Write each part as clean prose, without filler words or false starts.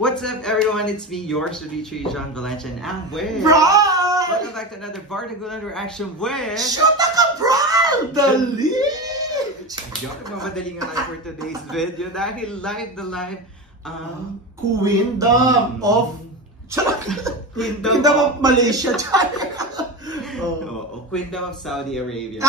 What's up, everyone? It's me, yours truly, John Valencia, and I'm with... Bral! Welcome back to another Bardagulan reaction with... Shoot ka, Bral! Dali! Yung nagmamadali nga tayo for today's video dahil live ang Queendom of... Queendom of Malaysia. Queendom of Saudi Arabia.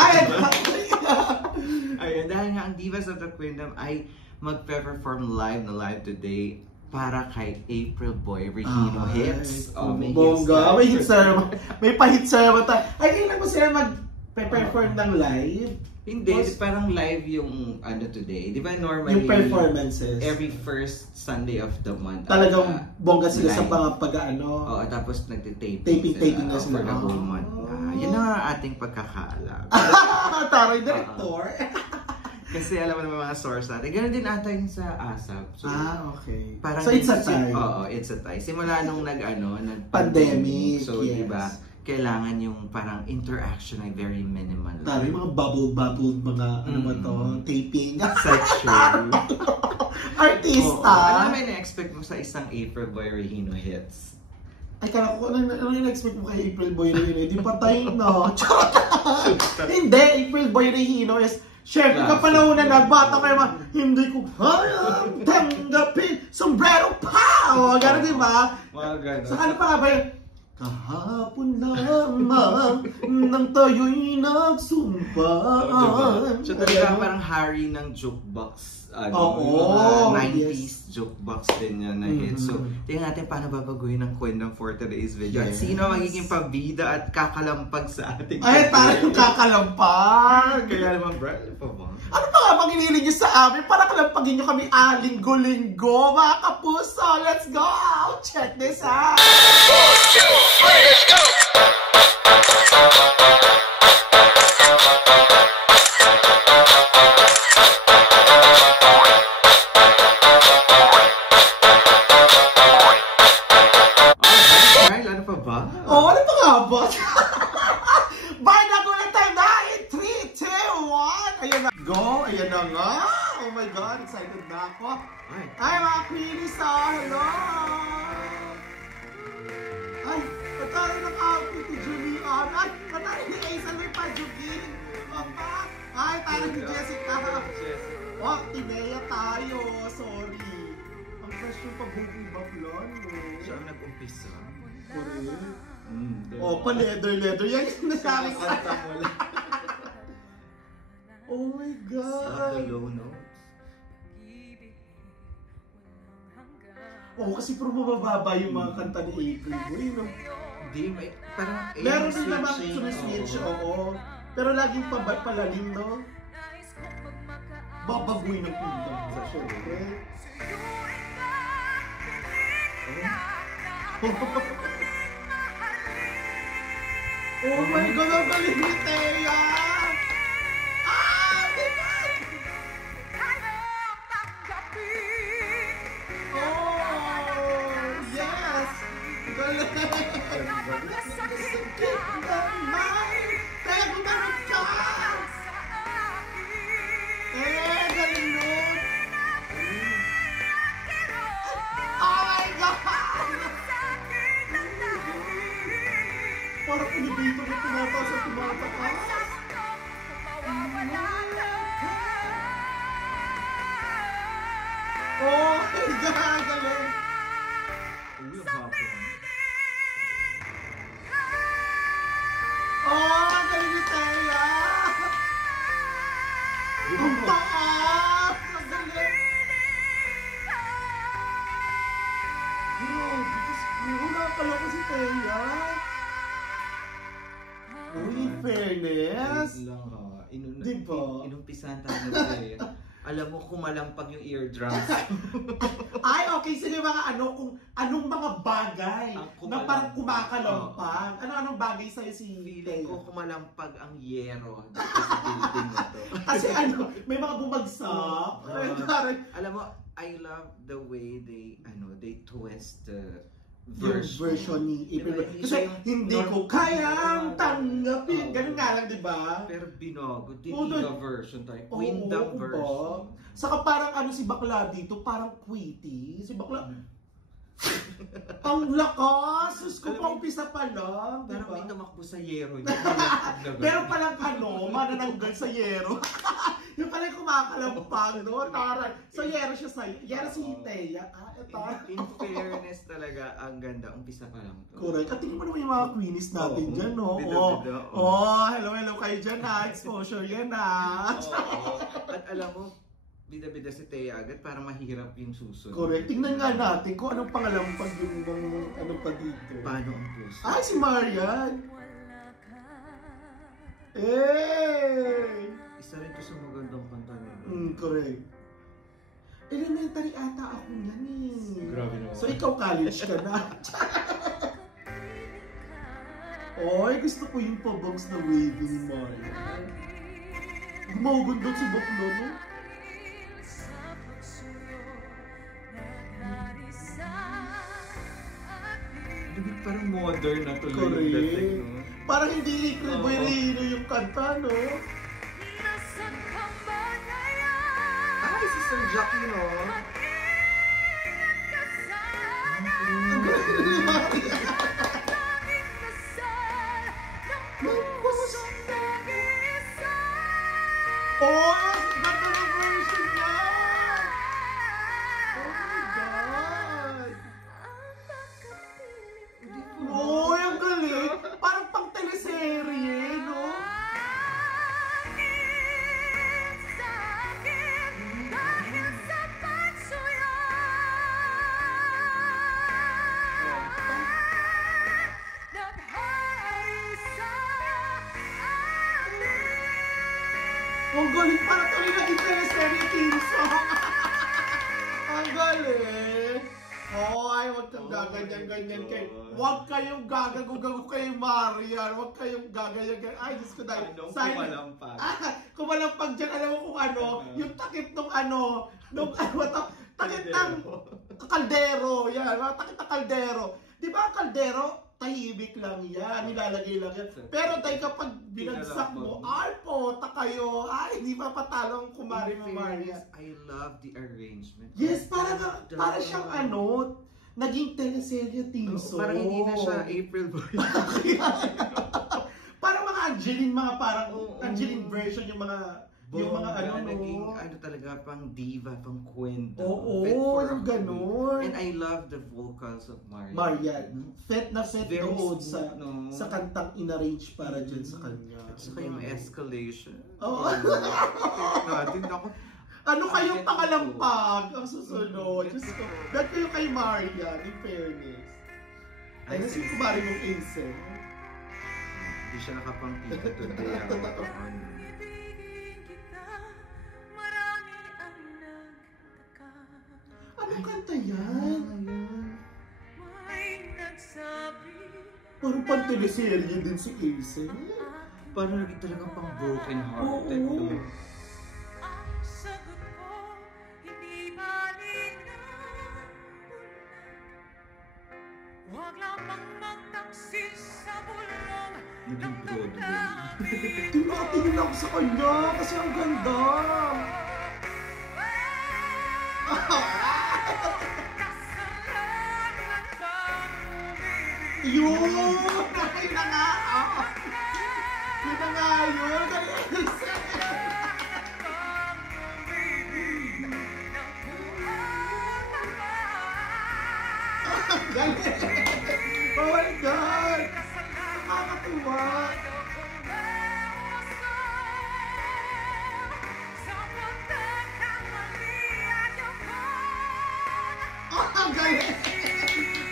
Ayun, dahil nga ang Divas of the Queendom ay magpe-perform live today para kay April Boy Regino Hits. May bongga. May hits naman. May pa-hits naman tayo. Ay, kailan mo sila mag-perform ng live? Hindi, parang live yung ano today. Di ba normally? Yung performances. Every first Sunday of the month. Talagang bongga sila live. sa mga pag-ano. Oo, tapos taping na sila. For the whole month. Yun na ating pagkakaalam. Taroy, director. Kasi alam mo naman mga source natin. Ganoon din ata yung sa ASAP. So, okay. Parang so it's a tie. Oo, it's a tie. Simula nung pandemic. So, yes. Diba, kailangan yung parang interaction ay very minimal. Taro, yung mga bubble, mga ano ba to, taping. Sexual. Artista. Ano may na-expect mo sa isang April Boy Regino Hits? Ay, kala ko, ano yung na-expect mo kay April Boy Regino? Hindi patay, no? Hindi, April Boy Regino is, syempre, kapanaw na nagbata kayo hindi ko hayang tanggapin, sombrero pa! O, gano'n, di ba? Mga gano'n. So, ano pa nga ba yun? Kahapon lamang nang tayo'y nagsumpaan. So, talaga parang Harry ng jukebox. Oo, 90s jukebox din yan na hit. So, tingnan natin paano babaguhin ng Queendom for today's video. At sino magiging pabida at kakalampag sa ating ay, parang yung kakalampag! Kaya naman, bro, ano pa ba? Ano pa nga pangililig nyo sa amin? Para kalampagin nyo kami linggo-linggo, mga kapuso! Let's go! Check this out! 1, 2, 3, let's go! Oh, ano pa nga ba? Bardagulan time na in 3, 2, 1! Ayan na. Go! Ayan na nga! Oh my God! Excited na ako. Ay, mga Queenies! Hello! Ay, katari ng outfit ni Julian. Ay, katari ni Aizal may pajugin. Papa! Ay, tari ni Jessica. Oh, Tinea tayo. Sorry. Ang fresh yung pag-booking bablon. Siya ang nag-umpisa. Oh, pa-leather. Yan yung nasabi sa oh my God! Sa the low notes. Oh, kasi puro mabababa yung mga kanta ni April Boy, no? Hindi, may parang... Meron din naman sumiswitch, oo. Pero laging palalim, no? Babaguin ng Queendom. Siyempre. Oh my God, ang galing ni Thea! Ah! Diba? Oh! Yes! Galing! Thea, gumanap ka! Galing nun! Oh my God! Parang elevator na tumataas at tumataas. Oh my God! Galing! Oh! Ang galing ni Thea! Ang taas! Ang galing! Wala pala ko si Thea. Uy, fairness! Diba? Inumpisahan tayo na alam mo, kumalampag yung eardrums. Ay, okay. Sige mga kung anong mga bagay na parang kumakalampag. Anong bagay sa'yo si Feeling ko kumalampag ang yero sa building na to. Kasi may mga bumagsak. Alam mo, I love the way they twist the version ni April. Kasi hindi ko kayang tanggapin. Ganun nga lang, di ba? Pero binogo, Diva version tayo. Queendom version. Saka parang si bakla dito, parang quitty. Si bakla, Ang lakas! Sus ko pa, umpisa pa lang. Parang Diba? may tumakbo sa yero niya. Meron palang manananggal sa yero. Yung pala yung kumakalampag, no? Taray. So, yero siya sa... Yero si Thea. Ito. In fairness talaga, ang ganda. Umpisa pa lang to. Correct. At tingin mo naman yung mga queenies natin dyan, no? Bida-bida, Hello kayo dyan, ha? Exposure yan, ha? At alam mo, bida-bida si Thea agad para mahirap yung susunod. Correct. Tingnan nga natin kung anong pangalampag yung ano pa dito. Paano ang puso? Ay, si Marian! Hey! Isa rin to sa magandang kanta nila. Correct. Elementary ata ako niyan eh. Grabe naman. So ikaw college ka na. Oy, gusto ko yung pabangs na wavy ni Marian. Gumagundot si Baklo, no? Dapat parang modern na tuloy yung Correct. dating, no? Parang hindi Boyrino yung kanta, no? Ay, si Sir Jackie, no? Ang galing ni Marian. Oh, ganda na version niya! Oh my God! Oh, ang galing! Parang pang teleserye, no? Ang galing! Parang tuloy naging teleserye team song! Ang galing! Hoy, huwag kang gaganyan-ganyan kay... Huwag kayong gagago-gago kay Marian. Huwag kayong gaganyan-ganyan. Ay, Diyos ko dahil... Anong kumalampag? Kumalampag dyan. Alam mo kung ano, yung takip nung ano, takip ng kaldero. Yan, takip ng kaldero. Di ba ang kaldero? Tahimik lang yan, nilalagay lang yan. Pero dahil kapag binagsak mo, ay pota kayo, ay hindi pa patalo ang kumari mo, Marian. I love the arrangement. Yes, para siyang ano, naging teleserye team song. Parang hindi na siya April Boy. Parang mga Angeline, mga parang Angeline version yung mga naging ano talaga, pang diva, pang kwento. Oo, yung ganun. And I love the vocals of Marian. Marian, fet na fet Very doon smooth, no? sa kantang inarrange para dyan sa kanya. At saka yung escalation. Oo. Natin ako. Ano kayong pangalampag ang susunod? Diyos ko. Ba't kayo kay Marian, in fairness? Ay, nasi kumari mong Ace. Hindi siya nakapangkita today. Anong kanta yan? Parang pang teleserye din si Ace. Parang naging talagang pang broken hearted. Oo. No? Huwag lamang magtaksis sa bulong Naging Broadway. Tingnan ako sa kanya kasi ang ganda. Yun! Ay na nga! Yun na nga yun! Galing! Galing! Oh my God! Nakakatuwa! Oh, ang galing!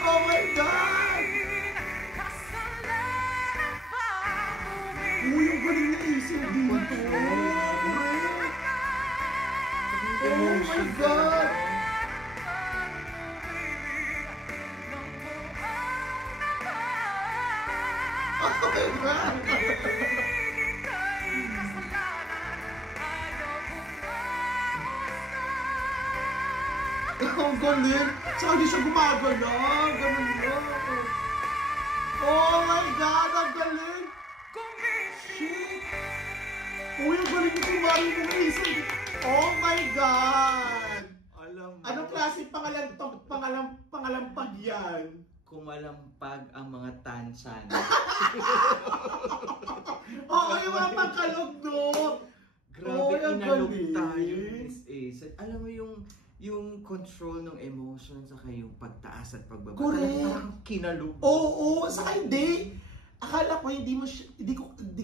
Oh my God! Uy, ang galing na isip dito! Oh my God! Oh my God! Ang galing! Saka di siya gumagalaw! Ganun lang! Oh my God! Ang galing! Shit! Uy, ang galing ito! Mari mo na isip! Oh my God! Alam mo. Anong klase pangalampag yan? kumalampag ang mga tansyan. Oo, yung mga pagkalog, no? Grabe, ang inalog galing. tayo, Miss A. Alam mo yung control ng emotion saka yung pagtaas at pagbaba. Correct. Parang kinalog. Oo, saka hindi. Akala ko hindi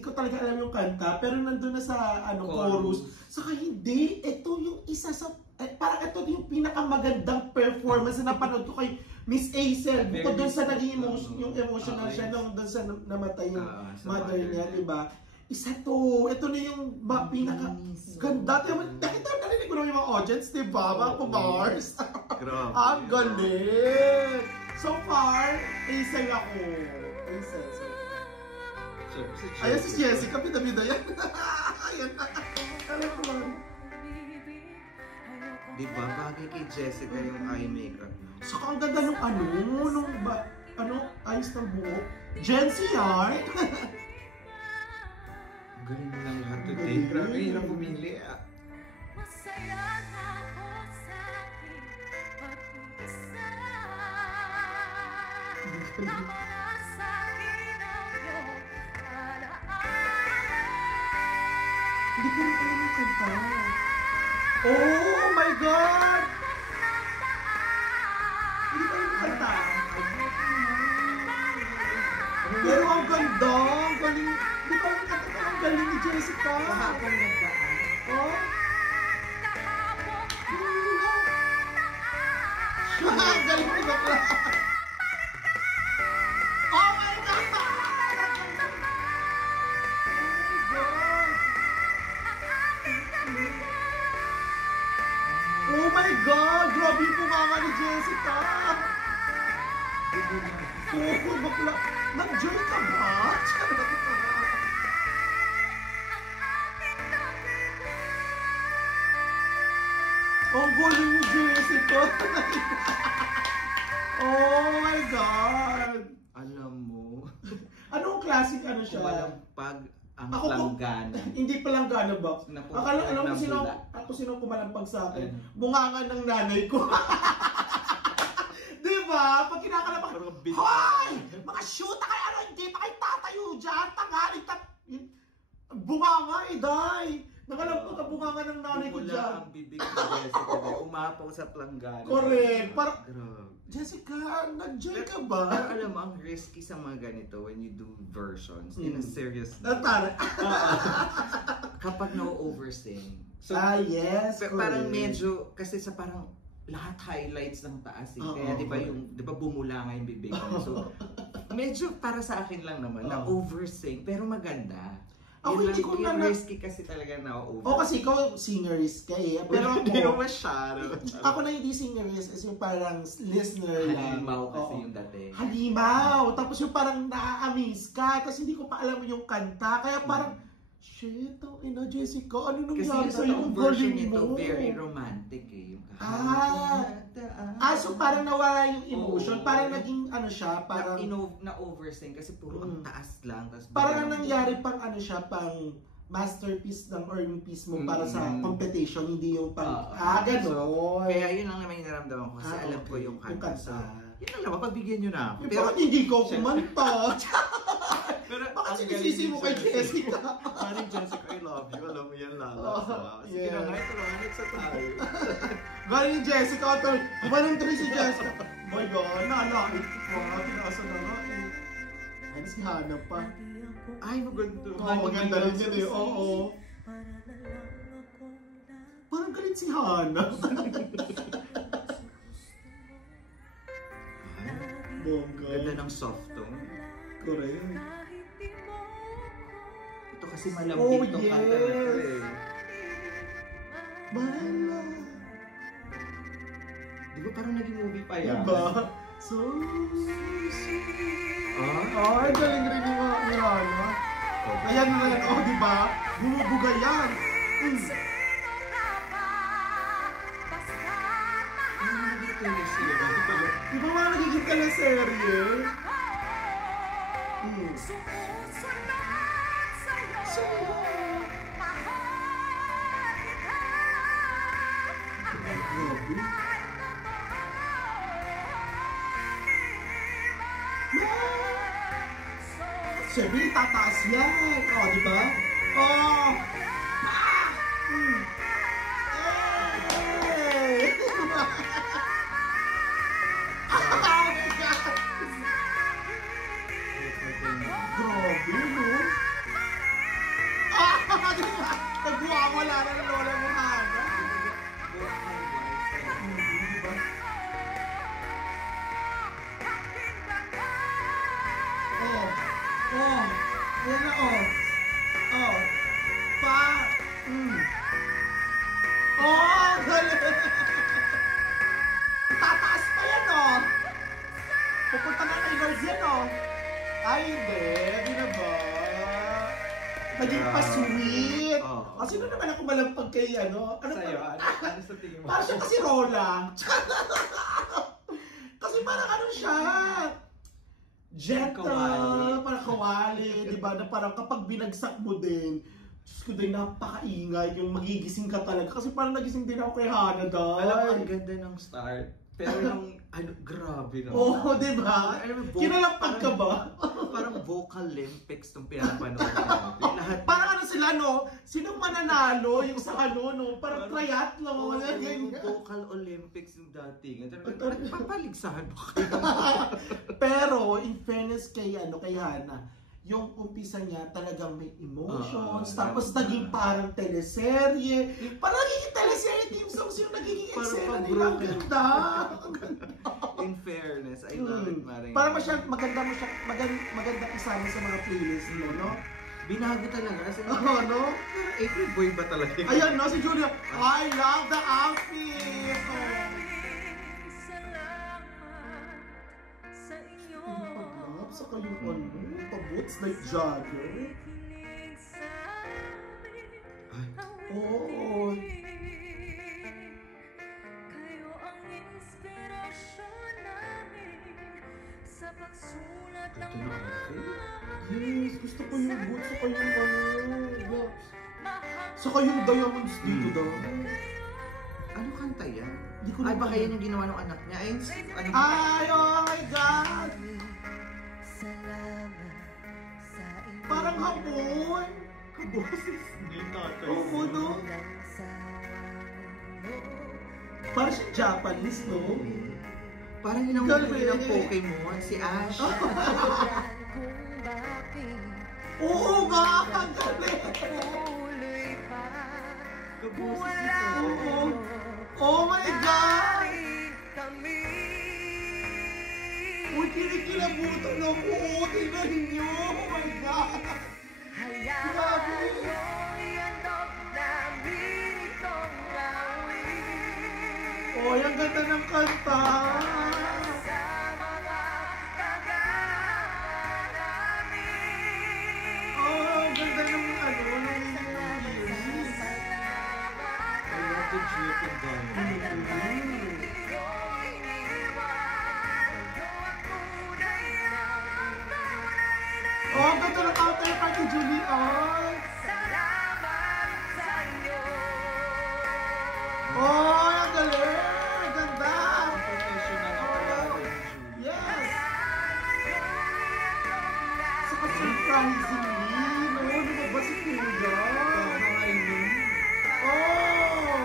ko talaga alam yung kanta, pero nandun na sa chorus. Saka hindi, ito yung isa sa parang ito yung pinakamagandang performance na napanood ko kay Miss Aisel. Bukod doon sa naging yung emotional siya nung doon sa namatay yung mother niya, di ba? Isa to. Ito na yung pinaka ganda. Nakita na rin ko yung mga audience, di ba? Mga kumars. Grabe. Ang galing. So far, Aisel ako. Aisel. Ayan si Jessica, bida-bida yan. Ayan na. Alam ko lang. Diba, bagay kay Jessica yung eye makeup. Saka ang ganda nung ayos ng buhok. Jency Yard. Galing mo lang lahat today. Grabe, hirap pumili ah. Masaya na ako sa aking pag-isa. Nawala sa akin ang iyong alaala. Hindi ko rin alam yung kanta. Oh my God! Hindi ko alam yung kanta. Pero ang ganda! Ang galing! Hindi ko alam yung kanta, pero ang galing ni Jessica. Kahapon nagdaan. Oh? Kahapon Ang galing mo bakla! Oh my God! Oh my God! Grabe yung pumama ni Jessica! Oh, bakla! Nag-joy ka ba? Ang galing ni Jessica! Oh my God! Alam mo, Anong classic siya? kumalampag ang Ako po- langgana. Hindi pa langgana ba? Napunta Akala, alam mo ng sino, bula. ako sino kumalampag sa akin? Ayun. Bungangan ng nanay ko. Di ba? Pag kinakalapag, Parang big- hoy! Mga shoot kayo, hindi pa kayo tatayo dyan, tangali, bunganga day! Nakalampag ka bunganga ng nanay ko Bumula dyan. ang bibig ni Jessica. Umapaw sa planggana. Correct. Parang, Grabe. Jessica, nag-joy ka Pero ba? alam mo, ang risky sa mga ganito when you do versions in a serious Natara. kapag no-oversing. So, Yes, parang correct. medyo, kasi sa parang lahat highlights ng taas eh. Kaya Oo, di ba bumula nga yung bibig mo. So, medyo para sa akin lang naman, na Oo. oversing, pero maganda. Ako hindi ko yung na- risky kasi talaga na over. O kasi ikaw, singerist ka eh. Pero hindi ako, naman masyado. ako na hindi singerist is yung parang listener lang. Halimaw kasi Oo. yung dati. Halimaw! Tapos yung parang na-amaze ka, tapos hindi ko pa alam yung kanta. Kaya parang, shit, ang ina Jessica, ano Kasi nangyari yung sa'yo? totoong Ang version galing nito, mo. very romantic eh. Yung So parang nawala yung emotion. Oo. Parang naging ano siya, parang... na-oversing kasi puro ang taas lang. Tas Parang biglang- nangyari pang ano siya, pang masterpiece ng or yung piece mo para sa competition, hindi yung pang... gano'n. Kaya yun lang naman yung naramdaman ko kasi alam ko okay. yung Yung kanta. kanta. So, yun lang naman, pagbigyan nyo na ako. Pero hindi ko kumanta. pero Bakit ang sinisisi mo kay galing ni Jessica? Maring Jessica, I love you. Alam mo yan, Lala. Oh, Sige na yeah. nga, ito lang, next sa tayo. Galing ni Jessica, ito. Iba ng si Jessica. Oh my God, naalakit ko pa. Pinasa na nga eh. Ay, si Hana pa. Ay, maganda. Oo, maganda rin yun eh. Oo. Parang galit si Hana. Bongga. Ganda ng soft tone. Correct. Ito kasi malambing tong kanta na to yes. eh. Bahala. Di ba parang naging movie pa yan? Diba? So sweet. Ah? Ay, galing rin yung mga Hana. Ayan na yan. Oh, diba? Bumubuga yan. Di ba mga nagiging teleserye? Sumusunod sa'yo. Mahal kita. Ang Grabe. ay totoo. Di Siyempre, tataas yan. O, di ba? Oh! Hey! Grabe, no? Nagwawala na ng lola mo, Hana. Diba? Oh. Oh. Ayan na, oh. Oh. Pa. Oh, galing. Tataas pa yan, oh. Pupunta na kay Lord yan, oh. Ay, hindi na ba? Naging pa-sweet. Oh. Sino naman ako malampag kay ano? Ano Sa'yo, pa? ano sa tingin mo? Parang siya kasi Rola. Kasi parang ano siya? Gentle, Kawali. parang kawali, di ba? Na parang kapag binagsak mo din, Diyos ko din, napakaingay, yung magigising ka talaga. Kasi parang nagising din ako kay Hana dahil. Alam mo, ang ganda ng start. Pero yung, ano, grabe no? Oo, di ba? Alam mo, Kinalampag ka ba? Parang vocal Olympics itong pinapanood natin. Lahat. Parang ano sila, no? Sinong mananalo yung sa ano, no? Parang triathlon. Oo, ganyan. yung vocal Olympics yung dating. Papaligsahan mo kayo. Pero, in fairness kay, kay Hana, yung umpisa niya talagang may emotions, tapos naging parang teleserye. Parang naging teleserye team songs yung nagiging Parang eksena nila. Ang pag-broken. ganda. Ang ganda. In fairness, I love it, Maring. Parang maganda mo siya, maganda isama sa mga playlist mo, no? Binago talaga. Kasi, Oo, no? April Boy ba talaga? Ayan, no? Si Julia, I love the outfit! Pag-love sa kayong pa-boots like jogger. Oo. Kayo ang inspirasyon namin sa pagsulat ng Yes, gusto ko yung boots sa kayong sa kayong diamonds dito daw. Ano kanta yan? Di ko Ay, na- baka yan yung ginawa ng anak niya. Ay, ano Ay, oh my God! Parang hapon! Kaboses ni tatay. Oo, no? Parang siya Japanese, no? Parang yun ang Galing. huli ng Pokemon, si Ash. Oo nga! Ang galing! Kaboses ito. Oo! Oh my God! Uy, kinikilabutan ako! Tingnan ninyo! Oh my God! Grabe! Oh, ang ganda ng kanta! Oh, ang ganda ng lyrics. I love the dripping down. Oh, ang ganda ng counterpart ni Julie. Oh, oh, ang galing! Ang ganda! Professional na talaga yung Julie. Yes! Saka surprisingly, no, lumabas si Kuya. Oh!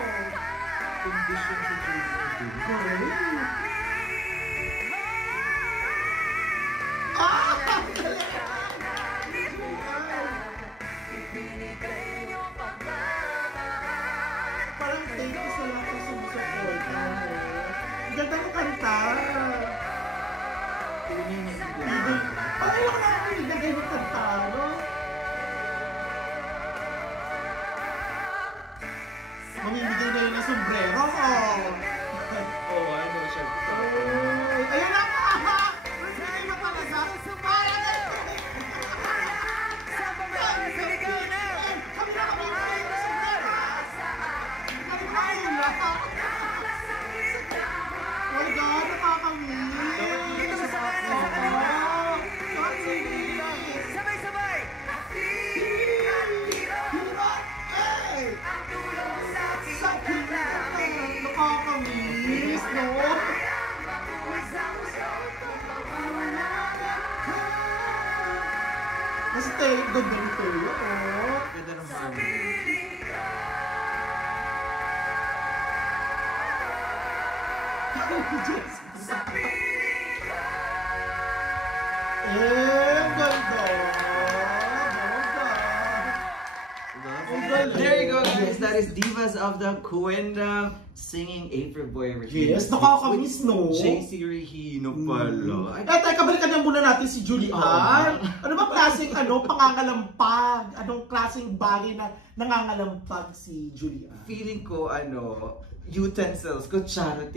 Condition si Julie. Correct! Ah! Ang galing! Parang thank you sa lahat ng sumusupport. Ang ganda ng kanta! Tunay na Even, okay lang namin ilagay ng kanta, no? Mamimigay na yun ng sombrero, oh! Oh, I know siya. Ay, ayun na! Mamimigay mo talaga? Ay, ay, ay! Kami na kami yung sombrero! Kami na kami yung lahat! Oh my God, nakakamiss! si Teo. Ganda ni Teo. Oh. Ganda ng harmony. Ang ganda. There you go, guys. That is Divas of the Kwenda singing April Boy Regina. Yes, nakakamiss, no? JC Regino pala. Teka, balikan na muna natin si Julian. Ano ba klaseng pangangalampag? Anong klaseng bagay na nangangalampag si Julian? Feeling ko, utensils, kutsara,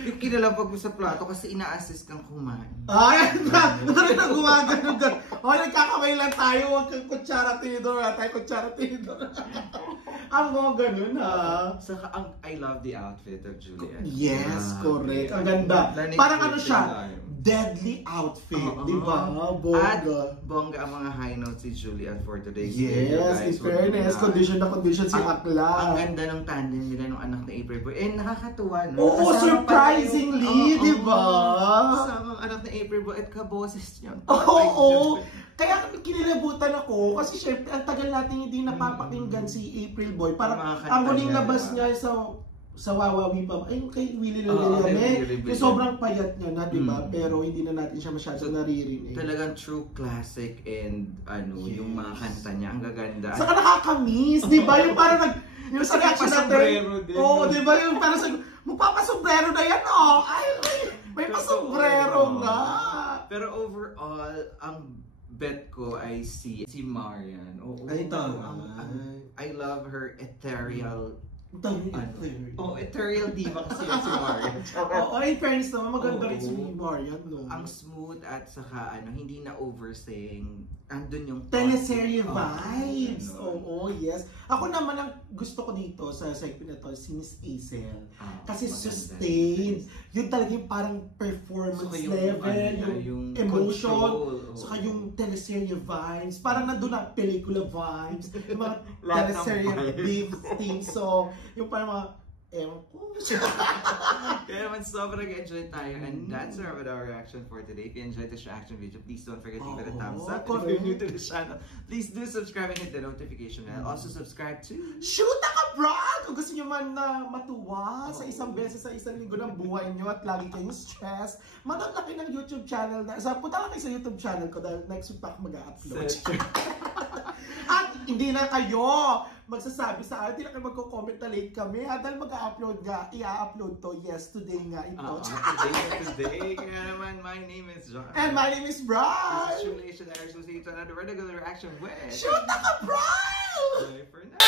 yung kinalampag mo sa plato kasi ina-assist kang kumain. Ay, ito rin ang gumagano doon. O, nagkakamay lang tayo. Huwag kang kutsara tinidor. Tayo kutsara tinidor. Ang mga ganun, ha? Saka, I love the outfit of Julian. Yes, correct. Ang ganda. Parang ano siya, deadly outfit, di ba? At Bongga. bongga ang mga high notes si Julian for today's Yes, in fairness, condition na condition si Akla. Ang ganda ng tandem nila ng anak na April Boy. Nakakatuwa, no? Oo, surprisingly, di ba? Kasama ang anak na April Boy at kaboses niya. Oo. Kaya kinilabutan ako kasi syempre ang tagal natin hindi napapakinggan si April Boy. Parang ang huling labas niya sa Wawawi pa. Ay, kay Willie Lillame. Yung sobrang payat niya na, di ba? Pero hindi na natin siya masyadong naririnig. Talagang true classic and yung mga kanta niya. Ang gaganda. Saka nakakamiss, di ba? Yung parang yung sa reaction natin. Oo, di ba? Yung parang magpapasombrero na yan, oh. Ay, may pasombrero nga. Pero overall, ang bet ko ay si Marian. Ay, tama. I love her ethereal ethereal diva kasi yan si Marian. Oo, in fairness naman, maganda rin si Marian, no? Ang smooth at saka hindi na oversaying. Andun yung teleserye vibes. Oo, yes. Ako naman ang gusto ko dito sa segment na to si Miss Aisel. Kasi sustained. Yun talaga yung parang performance level, yung emotion, saka yung teleserye vibes. Parang nandun na pelikula vibes, yung mga teleserye theme song, yung parang mga ewan ko. Kaya naman sobrang enjoy tayo. And that's our reaction for today. If you enjoyed this reaction video, please don't forget to give it a thumbs up. And if you're new to the channel, please do subscribe and hit the notification bell. Also subscribe to Shoot Ka Brad! Kung gusto nyo man na matuwa sa isang beses sa isang linggo ng buhay nyo at lagi kayong stress, manood na kayo ng YouTube channel. Punta lang kayo sa YouTube channel ko dahil next week pa ako mag-upload. At hindi na kayo magsasabi sa akin, hindi na kayo magko-comment na late kami. Dahil mag-upload nga, i-upload to. Yes, today nga ito. Today. Kaya naman, my name is John. And my name is Brad. This is Shulation Eric. So see you to another regular reaction with Shoot Ka Brad! Bye for now.